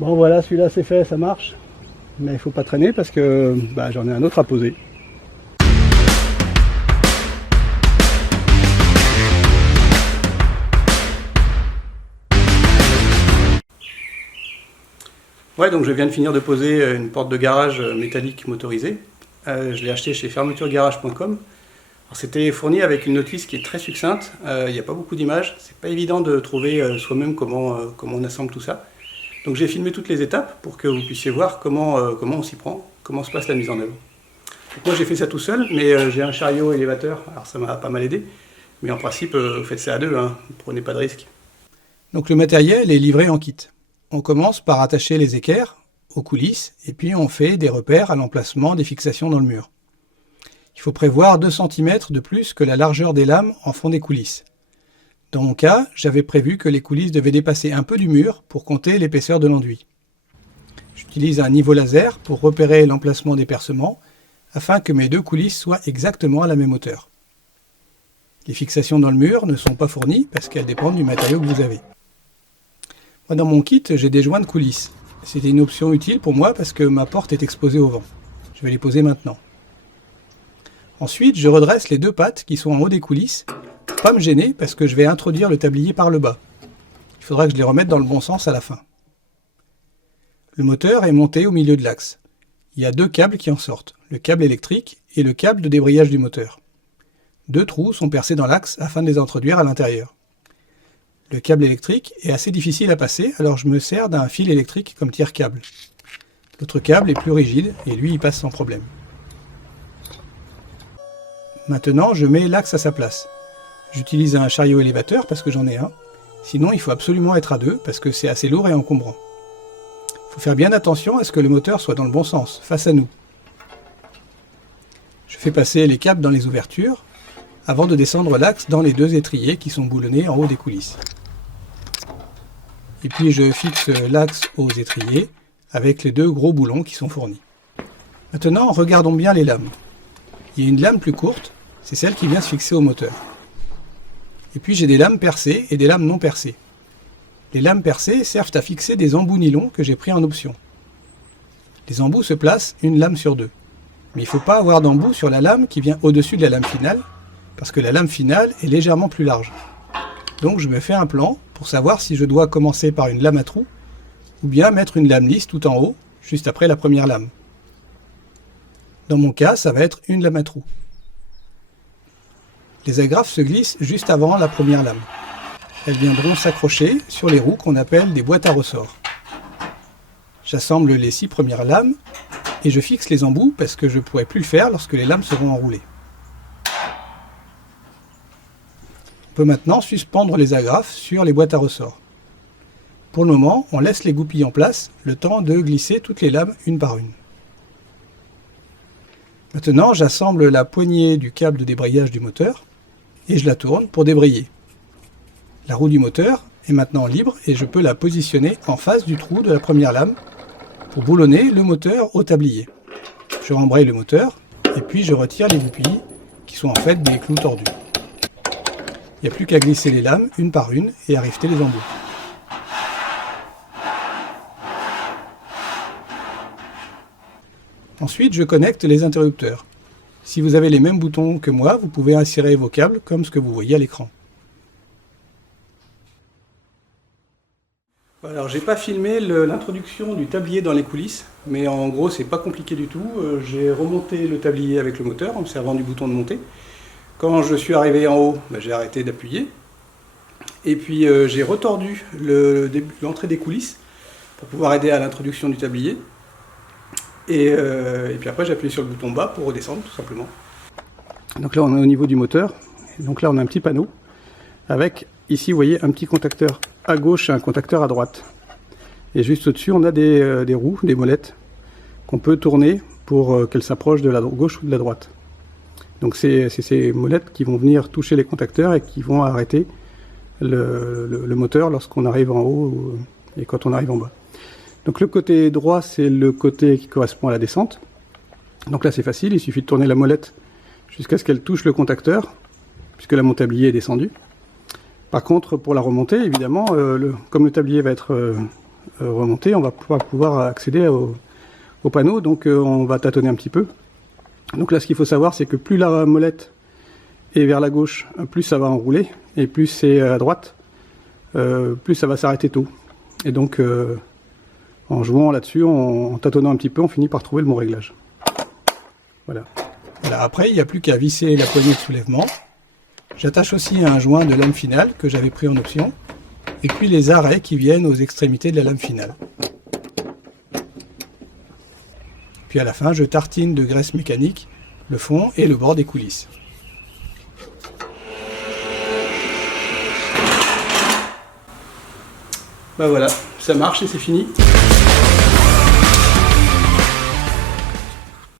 Bon voilà, celui-là c'est fait, ça marche. Mais il faut pas traîner parce que j'en ai un autre à poser. Ouais, donc je viens de finir de poser une porte de garage métallique motorisée. Je l'ai acheté chez fermeturegarage.com. C'était fourni avec une notice qui est très succincte. Il n'y a pas beaucoup d'images. C'est pas évident de trouver soi-même comment on assemble tout ça. Donc j'ai filmé toutes les étapes pour que vous puissiez voir comment on s'y prend, comment se passe la mise en œuvre. Donc moi j'ai fait ça tout seul, mais j'ai un chariot élévateur, alors ça m'a pas mal aidé. Mais en principe, faites ça à deux, hein. Ne prenez pas de risque. Donc le matériel est livré en kit. On commence par attacher les équerres aux coulisses, et puis on fait des repères à l'emplacement des fixations dans le mur. Il faut prévoir 2 cm de plus que la largeur des lames en fond des coulisses. Dans mon cas, j'avais prévu que les coulisses devaient dépasser un peu du mur pour compter l'épaisseur de l'enduit. J'utilise un niveau laser pour repérer l'emplacement des percements, afin que mes 2 coulisses soient exactement à la même hauteur. Les fixations dans le mur ne sont pas fournies parce qu'elles dépendent du matériau que vous avez. Moi, dans mon kit, j'ai des joints de coulisses. C'était une option utile pour moi parce que ma porte est exposée au vent. Je vais les poser maintenant. Ensuite, je redresse les 2 pattes qui sont en haut des coulisses, pour pas me gêner parce que je vais introduire le tablier par le bas. Il faudra que je les remette dans le bon sens à la fin. Le moteur est monté au milieu de l'axe. Il y a 2 câbles qui en sortent, le câble électrique et le câble de débrayage du moteur. 2 trous sont percés dans l'axe afin de les introduire à l'intérieur. Le câble électrique est assez difficile à passer, alors je me sers d'un fil électrique comme tire-câble. L'autre câble est plus rigide et lui il passe sans problème. Maintenant je mets l'axe à sa place. J'utilise un chariot élévateur parce que j'en ai un, sinon il faut absolument être à 2 parce que c'est assez lourd et encombrant. Il faut faire bien attention à ce que le moteur soit dans le bon sens, face à nous. Je fais passer les câbles dans les ouvertures, avant de descendre l'axe dans les 2 étriers qui sont boulonnés en haut des coulisses. Et puis je fixe l'axe aux étriers avec les 2 gros boulons qui sont fournis. Maintenant, regardons bien les lames. Il y a une lame plus courte, c'est celle qui vient se fixer au moteur. Et puis j'ai des lames percées et des lames non percées. Les lames percées servent à fixer des embouts nylon que j'ai pris en option. Les embouts se placent une lame sur 2. Mais il ne faut pas avoir d'embout sur la lame qui vient au-dessus de la lame finale, parce que la lame finale est légèrement plus large. Donc je me fais un plan pour savoir si je dois commencer par une lame à trous ou bien mettre une lame lisse tout en haut, juste après la première lame. Dans mon cas, ça va être une lame à trous. Les agrafes se glissent juste avant la première lame. Elles viendront s'accrocher sur les roues qu'on appelle des boîtes à ressorts. J'assemble les 6 premières lames et je fixe les embouts parce que je ne pourrai plus le faire lorsque les lames seront enroulées. On peut maintenant suspendre les agrafes sur les boîtes à ressorts. Pour le moment, on laisse les goupilles en place, le temps de glisser toutes les lames une par une. Maintenant, j'assemble la poignée du câble de débrayage du moteur et je la tourne pour débrayer. La roue du moteur est maintenant libre et je peux la positionner en face du trou de la première lame pour boulonner le moteur au tablier. Je rembraye le moteur et puis je retire les goupilles qui sont en fait des clous tordus. Il n'y a plus qu'à glisser les lames une par une et à rifter les embouts. Ensuite, je connecte les interrupteurs. Si vous avez les mêmes boutons que moi, vous pouvez insérer vos câbles comme ce que vous voyez à l'écran. Alors j'ai pas filmé l'introduction du tablier dans les coulisses, mais en gros c'est pas compliqué du tout. J'ai remonté le tablier avec le moteur en me servant du bouton de montée. Quand je suis arrivé en haut, j'ai arrêté d'appuyer. Et puis j'ai retordu l'entrée des coulisses pour pouvoir aider à l'introduction du tablier. Et puis après j'ai appuyé sur le bouton bas pour redescendre tout simplement. Donc là on est au niveau du moteur. Donc là on a un petit panneau avec ici vous voyez un petit contacteur à gauche et un contacteur à droite. Et juste au-dessus on a des roues, des molettes qu'on peut tourner pour qu'elles s'approchent de la gauche ou de la droite. Donc c'est ces molettes qui vont venir toucher les contacteurs et qui vont arrêter le moteur lorsqu'on arrive en haut et quand on arrive en bas. Donc le côté droit c'est le côté qui correspond à la descente. Donc là c'est facile, il suffit de tourner la molette jusqu'à ce qu'elle touche le contacteur, puisque là mon tablier est descendu. Par contre pour la remontée évidemment, comme le tablier va être remonter, on va pouvoir accéder au panneau, donc on va tâtonner un petit peu. Donc là, ce qu'il faut savoir, c'est que plus la molette est vers la gauche, plus ça va enrouler, et plus c'est à droite, plus ça va s'arrêter tôt. Et donc, en jouant là-dessus, en tâtonnant un petit peu, on finit par trouver le bon réglage. Voilà. Voilà. Après, il n'y a plus qu'à visser la poignée de soulèvement. J'attache aussi un joint de lame finale que j'avais pris en option, et puis les arrêts qui viennent aux extrémités de la lame finale. Puis à la fin, je tartine de graisse mécanique le fond et le bord des coulisses. Bah voilà, ça marche et c'est fini.